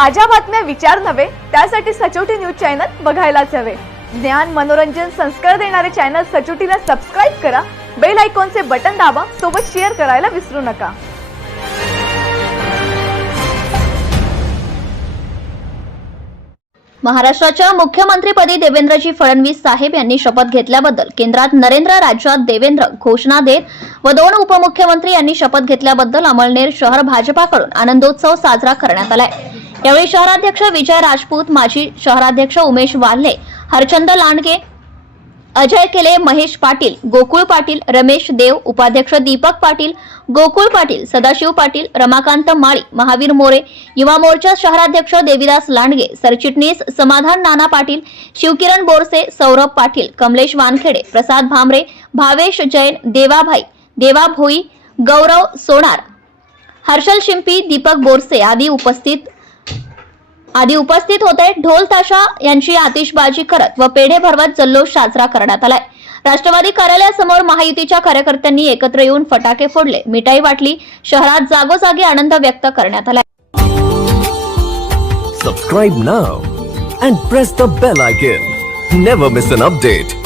ताज्या बातम्या विचार नव्हे त्यासाठी सचोटी न्यूज चॅनल बघायलाच हवे. ज्ञान मनोरंजन संस्कार देणारे चॅनल सचोटीला सबस्क्राईब करा बेल आयकॉनचे बटन दाबा सोबत शेअर करायला विसरू नका. महाराष्ट्राच्या मुख्यमंत्रीपदी देवेंद्रजी फडणवीस साहेब यांनी शपथ घेतल्याबद्दल केंद्रात नरेंद्र राज्यात देवेंद्र घोषणा देत व दोन उपमुख्यमंत्री यांनी शपथ घेतल्याबद्दल अमळनेर शहर भाजपाकडून आनंदोत्सव साजरा करण्यात आलाय. यावेळी शहराध्यक्ष विजय राजपूत माजी शहराध्यक्ष उमेश वाल्हे हरचंद लांडगे अजय केले महेश पाटील गोकुळ पाटील रमेश देव उपाध्यक्ष दीपक पाटील गोकुळ पाटील सदाशिव पाटील रमाकांत माळी महावीर मोरे युवा मोर्चा शहराध्यक्ष देविदास लांडगे सरचिटणीस समाधान नाना पाटील शिवकिरण बोरसे सौरभ पाटील कमलेश वानखेडे प्रसाद भामरे भावेश जैन देवाभाई देवा भोई गौरव सोनार हर्षल शिंपी दीपक बोरसे आदी उपस्थित आधी उपस्थित होते ढोल ताशा यांची आतिषबाजी करत व पेढे भरवत जल्लोष साजरा करण्यात आलाय. राष्ट्रवादी कार्यालयासमोर महायुतीच्या कार्यकर्त्यांनी एकत्र येऊन फटाके फोडले. मिठाई वाटली. शहरात जागोजागी आनंद व्यक्त करण्यात आलाय. Subscribe now and press the bell icon never miss an update